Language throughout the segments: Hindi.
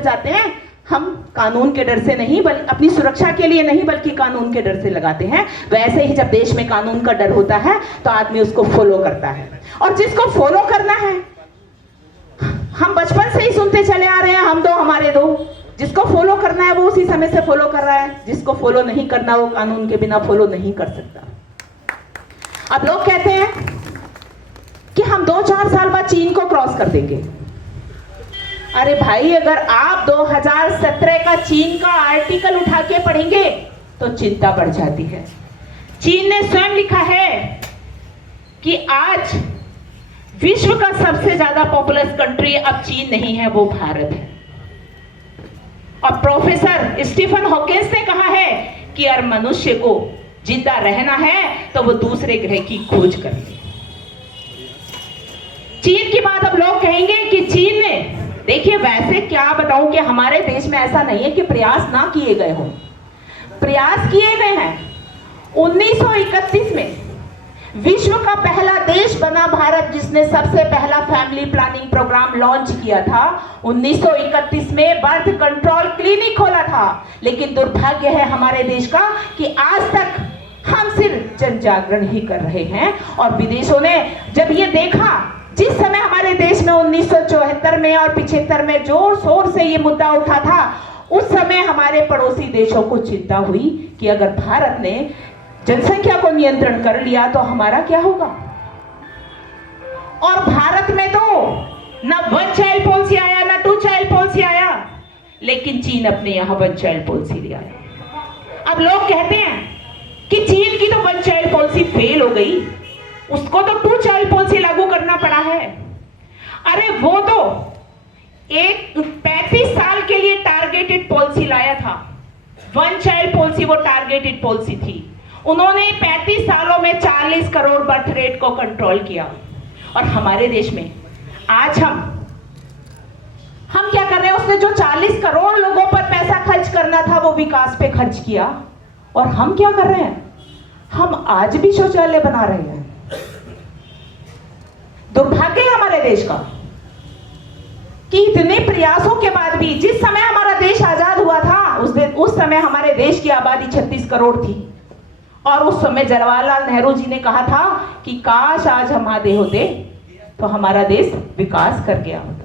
जाते हैं, हम कानून के डर से नहीं, बल्कि अपनी सुरक्षा के लिए नहीं, बल्कि कानून के डर से लगाते हैं। वैसे ही जब देश में कानून का डर होता है तो आदमी उसको फॉलो करता है। और जिसको फॉलो करना है, हम बचपन से ही सुनते चले आ रहे हैं, हम दो हमारे दो। जिसको फॉलो करना है वो उसी समय से फॉलो कर रहा है, जिसको फॉलो नहीं करना वो कानून के बिना फॉलो नहीं कर सकता। अब लोग कहते हैं कि हम 2-4 साल बाद चीन को क्रॉस कर देंगे। अरे भाई, अगर आप 2017 का चीन का आर्टिकल उठा के पढ़ेंगे तो चिंता बढ़ जाती है। चीन ने स्वयं लिखा है कि आज विश्व का सबसे ज्यादा पॉपुलस कंट्री अब चीन नहीं है, वो भारत है। और प्रोफेसर स्टीफन हॉकिंस ने कहा है कि अगर मनुष्य को जिंदा रहना है तो वो दूसरे ग्रह की खोज कर ले। चीन की बात अब लोग कहेंगे कि चीन ने, देखिए वैसे क्या बताऊं कि हमारे देश में ऐसा नहीं है कि प्रयास ना किए गए हों, प्रयास किए गए हैं। 1931 में विश्व का पहला देश बना भारत, जिसने सबसे पहला फैमिली प्लानिंग प्रोग्राम लॉन्च किया था। 1931 में बर्थ कंट्रोल क्लिनिक खोला था। लेकिन दुर्भाग्य है हमारे देश का कि आज तक हम सिर्फ जन जागरण ही कर रहे हैं। और विदेशों ने जब ये देखा, जिस समय हमारे देश में 1974 में और 75 में जोर शोर से ये मुद्दा उठा था, उस समय हमारे पड़ोसी देशों को चिंता हुई कि अगर भारत ने जनसंख्या को नियंत्रण कर लिया तो हमारा क्या होगा। और भारत में तो ना 1 चाइल्ड पॉलिसी आया, ना 2 चाइल्ड पॉलिसी आया, लेकिन चीन अपने यहां 1 चाइल्ड पॉलिसी ले आया। अब लोग कहते हैं कि चीन की तो 1 चाइल्ड पॉलिसी फेल हो गई, उसको तो 2 चाइल्ड पॉलिसी लागू करना पड़ा है। अरे वो तो एक 35 साल के लिए टारगेटेड पॉलिसी लाया था। 1 चाइल्ड पॉलिसी वो टारगेटेड पॉलिसी थी। उन्होंने 35 सालों में 40 करोड़ बर्थ रेट को कंट्रोल किया। और हमारे देश में आज हम क्या कर रहे हैं, उसने जो 40 करोड़ लोगों पर पैसा खर्च करना था वो विकास पे खर्च किया। और हम क्या कर रहे हैं, हम आज भी शौचालय बना रहे हैं। दुर्भाग्य है हमारे देश का कि इतने प्रयासों के बाद भी, जिस समय हमारा देश आजाद हुआ था उस समय हमारे देश की आबादी 36 करोड़ थी। और उस समय जवाहरलाल नेहरू जी ने कहा था कि काश आज हम आधे होते तो हमारा देश विकास कर गया होता।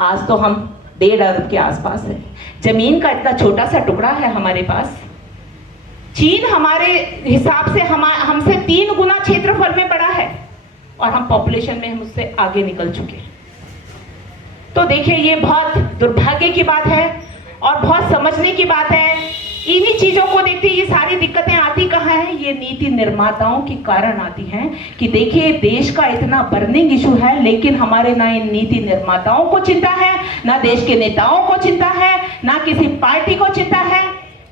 आज तो हम 1.5 अरब के आसपास है। जमीन का इतना छोटा सा टुकड़ा है हमारे पास। चीन हमारे हिसाब से हमसे 3 गुना क्षेत्रफल में बड़ा है और हम पॉपुलेशन में हम उससे आगे निकल चुके हैं। तो देखिए, ये बहुत दुर्भाग्य की बात है और बहुत समझने की बात है। इन्हीं चीजों को देखते ये सारी दिक्कतें आती कहाँ हैं, ये नीति निर्माताओं के कारण आती हैं। कि देखिए, देश का इतना बर्निंग इशू है, लेकिन हमारे ना इन नीति निर्माताओं को चिंता है, ना देश के नेताओं को चिंता है, ना किसी पार्टी को चिंता है।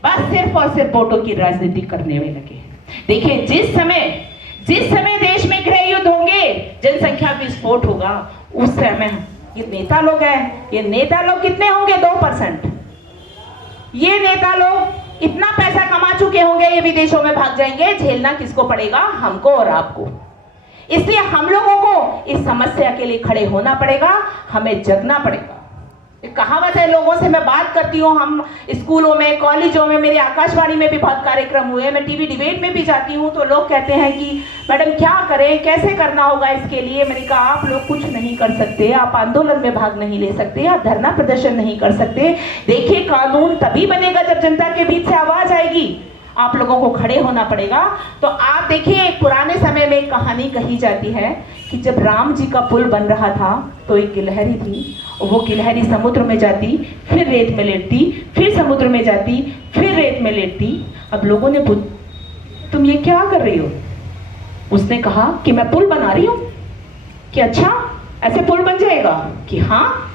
बस सिर्फ और सिर्फ वोटों की राजनीति करने में लगे हैं। देखिए, जिस समय देश में गृह युद्ध होंगे, जनसंख्या विस्फोट होगा, उस समय ये नेता लोग हैं, ये नेता लोग कितने होंगे, 2%। ये नेता लोग इतना पैसा कमा चुके होंगे, ये विदेशों में भाग जाएंगे। झेलना किसको पड़ेगा, हमको और आपको। इसलिए हम लोगों को इस समस्या के लिए खड़े होना पड़ेगा, हमें जगना पड़ेगा। एक कहावत है, लोगों से मैं बात करती हूँ, हम स्कूलों में, कॉलेजों में, मेरे आकाशवाणी में भी बहुत कार्यक्रम हुए, मैं टीवी डिबेट में भी जाती हूँ, तो लोग कहते हैं कि मैडम क्या करें, कैसे करना होगा इसके लिए। मैंने कहा, आप लोग कुछ नहीं कर सकते, आप आंदोलन में भाग नहीं ले सकते, आप धरना प्रदर्शन नहीं कर सकते। देखिए, कानून तभी बनेगा जब जनता के बीच से आवाज आएगी। आप लोगों को खड़े होना पड़ेगा। तो आप देखिए, पुराने समय में एक कहानी कही जाती है कि जब राम जी का पुल बन रहा था तो एक गिलहरी थी, वो गिलहरी समुद्र में जाती, फिर रेत में लेटती, फिर समुद्र में जाती, फिर रेत में लेटती। अब लोगों ने पूछा, तुम ये क्या कर रही हो? उसने कहा कि मैं पुल बना रही हूँ। कि अच्छा, ऐसे पुल बन जाएगा? कि हाँ,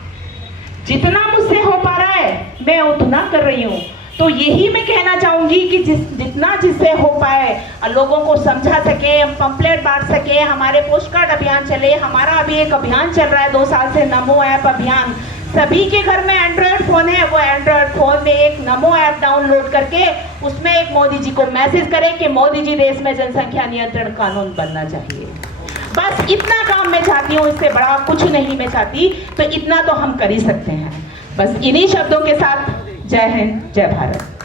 जितना मुझसे हो पा रहा है मैं उतना कर रही हूँ। तो यही मैं कहना चाहूंगी कि जितना जिससे हो पाए लोगों को समझा सके, हम पंपलेट बांट सके, हमारे पोस्ट कार्ड अभियान चले। हमारा अभी एक अभियान चल रहा है 2 साल से, नमो ऐप अभियान। सभी के घर में एंड्रॉयड फोन है, वो एंड्रॉयड फोन में एक नमो ऐप डाउनलोड करके उसमें एक मोदी जी को मैसेज करें कि मोदी जी, देश में जनसंख्या नियंत्रण कानून बनना चाहिए। बस इतना काम मैं चाहती हूँ, इससे बड़ा कुछ नहीं मैं चाहती। तो इतना तो हम कर ही सकते हैं। बस इन्हीं शब्दों के साथ जय हिंद, जय भारत।